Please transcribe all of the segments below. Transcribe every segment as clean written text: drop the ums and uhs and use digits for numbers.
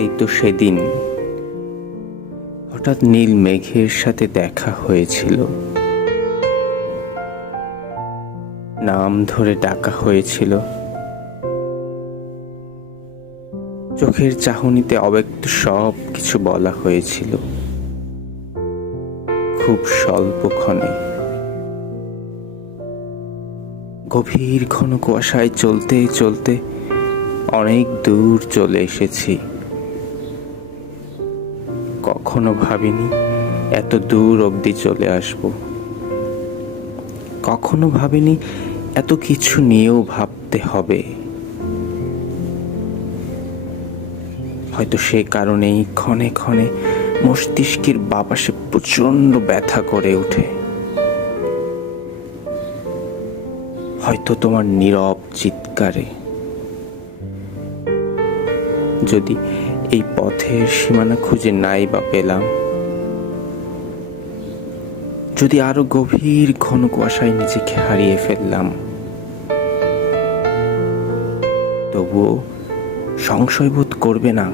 এই তো সেদিন হঠাৎ নীল মেঘের সাথে দেখা হয়েছিল, নাম ধরে ডাকা হয়েছিল, চোখের চাহনিতে অব্যক্ত সব কিছু বলা হয়েছিল। খুব স্বল্পক্ষণে গভীর ঘন কুয়াশায় চলতে চলতে অনেক দূর চলে এসেছি। কখনো ভাবিনি এত দূর অবধি চলে আসব, কখনো ভাবিনি এত কিছু নিয়েও ভাবতে হবে। হয়তো সে কারণেই ক্ষণে ক্ষণে মস্তিষ্কের বাপাশে প্রচন্ড ব্যথা করে ওঠে। হয়তো তোমার নীরব চিৎকারে। যদি এই পথের সীমানা খুঁজে নাই বা পেলাম, যদি আরো গভীর ঘন কুয়াশায় নিজেকে হারিয়ে ফেললাম, তবুও সংশয়বোধ করবে না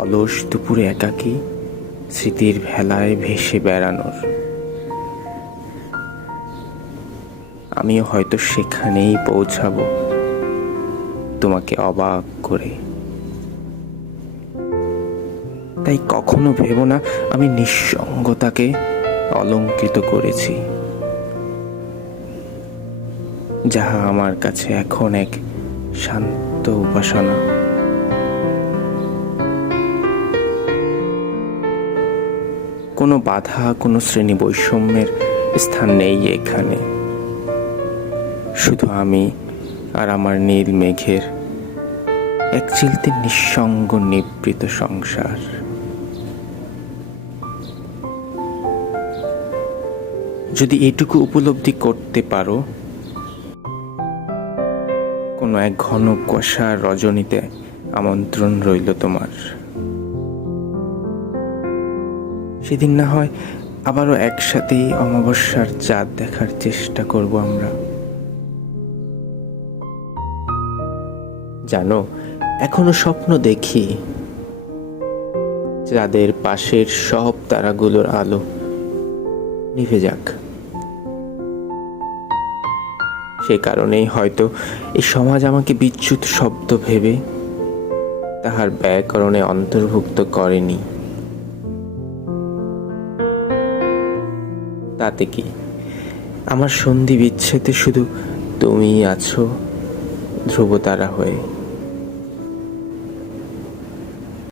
অলস দুপুরে একাকী স্মৃতির ভেলায় ভেসে বেড়ানোর। আমিও হয়তো সেখানেই পৌঁছাবো, তোমাকে অবাক করে। তাই কখনো ভেবো না আমি নিঃসঙ্গতাকে অলঙ্কৃত করেছি, যাহা আমার কাছে এখন এক শান্ত উপাসনা। কোনো বাধা, কোনো শ্রেণী বৈষম্যের স্থান নেই এখানে। শুধু আমি আর আমার নীল মেঘের এক চিলতে নিঃসঙ্গ নিবৃত সংসার। যদি এটুকু উপলব্ধি করতে পারো, কোনো এক ঘন কুয়াশার রজনীতে আমন্ত্রণ রইল তোমার। সেদিন না হয় আবারও একসাথেই অমাবস্যার চাঁদ দেখার চেষ্টা করব আমরা। জানো, এখনো স্বপ্ন দেখি চাঁদের পাশের সব তারাগুলোর আলো নিভে যাক। সে কারণেই হয়তো এই সমাজ আমাকে বিচ্যুত শব্দ ভেবে তাহার ব্যাকরণে অন্তর্ভুক্ত করেনি। তাতে কি, আমার সন্ধি বিচ্ছেদে শুধু তুমিই আছো ধ্রুবতারা হয়ে।